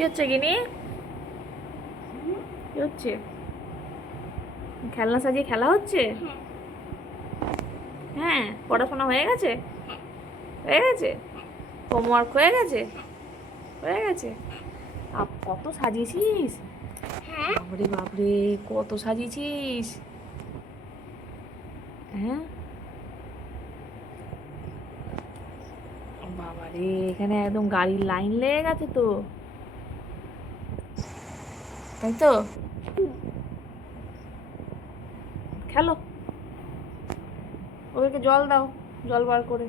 কি হচ্ছে গিনি? কি হচ্ছে? খেলনা সাজিয়ে খেলা হচ্ছে? হ্যাঁ, পড়াশোনা হয়ে গেছে? হয়ে গেছে? হোমওয়ার্ক হয়ে গেছে? হয়ে গেছে? কত সাজিয়েছিস? বাপরে বাপরে, কত সাজিয়েছিস? হ্যাঁ বাবারে, এখানে একদম গাড়ির লাইন লেগে গেছে তো, তাই তো? খেলো, ওদেরকে জল দাও, জল বার করে।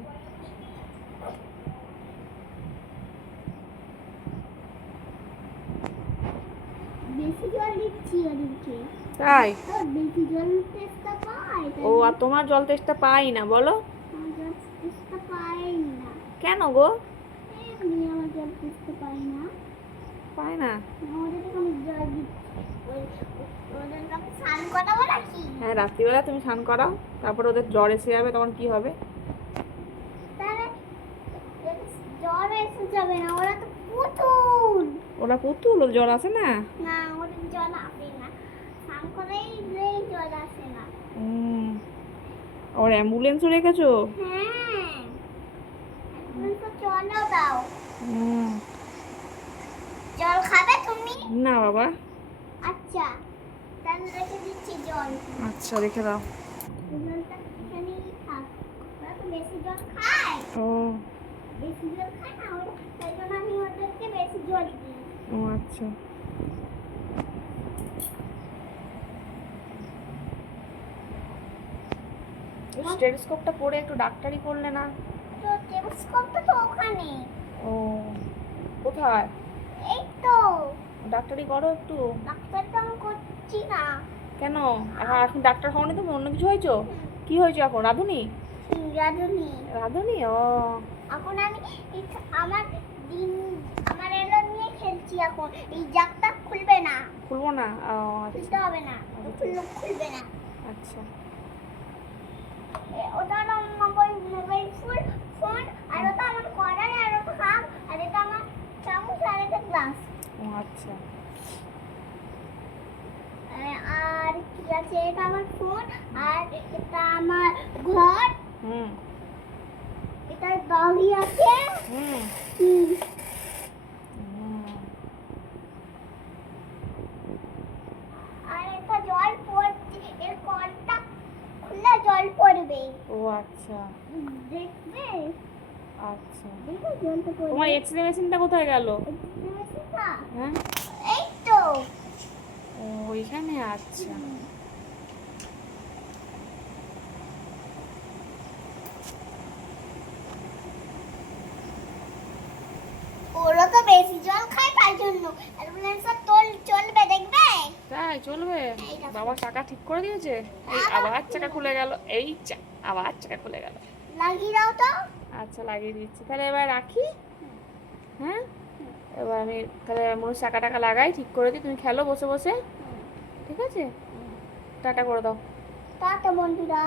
বেশি জল দিচ্ছি ওদিকে। তাই? বেশি জল টেস্টটা পাই। ও, আর তোমার জল তেষ্টা পাই না বলো? জল টেস্টটা পাই না। কেন গো? এমনি আমার জল টেস্টটা পাই না। পাই না? ওদেরকে আমি জল দিচ্ছি। ওদেরকে আমি স্নান করাবো নাকি? হ্যাঁ, রাত্রিবেলা তুমি স্নান করাও, তারপরে ওদের জ্বর এসে যাবে, তখন কি হবে? তাহলে জ্বর এসে যাবে না, ওরা তো পুতুল। ওরা পুতুল, ওর জ্বর আসে না? না, ওদের জল আসে না, স্নান করেই জল আসে না। ওর অ্যাম্বুলেন্সও রেখেছো? হ্যাঁ, তো চলো দাও। জল খাবে তুমি? না বাবা। আচ্ছা, তাহলে রেখে দিচ্ছি জল। আচ্ছা, রেখে দাও। জলটা এখানেই থাক। ওরা তো বেশি জল খায়। ও। বেশি জল খায় না, তাই জন্য আমি ওদেরকে বেশি জল দিই। ও আচ্ছা। স্টেথোস্কোপটা পরে একটু ডাক্তারি করলে না? তো টেলিস্কোপটা তো ওখানে। ও, কোথায়? এই তো। ডাক্তারি করো একটু। ডাক্তার তো আমি করছি না। কেন? এখন ডাক্তার হওনি, তুমি অন্য কিছু হয়েছো? কি হয়েছো এখন, রাঁধুনি? রাধুনি। রাঁধুনি, ও। এখন আমি আমার দিন আমার এলো নিয়ে খেলছি এখন। এই জাগটা খুলবে না। খুলবো না? ও খুলতে আচ্ছা। হবে না, খুলবে না। আচ্ছা। ওটা আমার মোবাইল ফোন, আর ওটা আমার কড়াই, আর ওটা কাপ, আর এটা আমার চামচ, আর এটা গ্লাস। ও আচ্ছা। আর কি আছে, এটা আমার ফোন, আর এটা আমার ঘর। হুম। এটা ডগি আছে। হুম। আর এটা জল পড়ছে, এর কলটা খুললে জল পড়বে। ও আচ্ছা। দেখবে? আচ্ছা। দেখো জলটা পড়বে। তোমার এক্সরে মেশিনটা কোথায় গেল? হ্যাঁ, এই তো। ও ওইখানে, আচ্ছা। ওরা তো বেশি জল খায়, তাই জন্য অ্যাম্বুলেন্সটা চলবে, দেখবে? তাই চলবে? এই দেখো। বাবা চাকা ঠিক করে দিয়েছে? এই আবার চাকা খুলে গেল, এই আবার চাকা খুলে গেল। লাগিয়ে দাও তো। আচ্ছা, লাগিয়ে দিচ্ছি, তাহলে এবার রাখি। হ্যাঁ, এবার আমি তাহলে মনে চাকা টাকা লাগাই, ঠিক করে দিই, তুমি খেলো বসে বসে। ঠিক আছে, টাটা করে দাও। টাটা বন্ধুরা।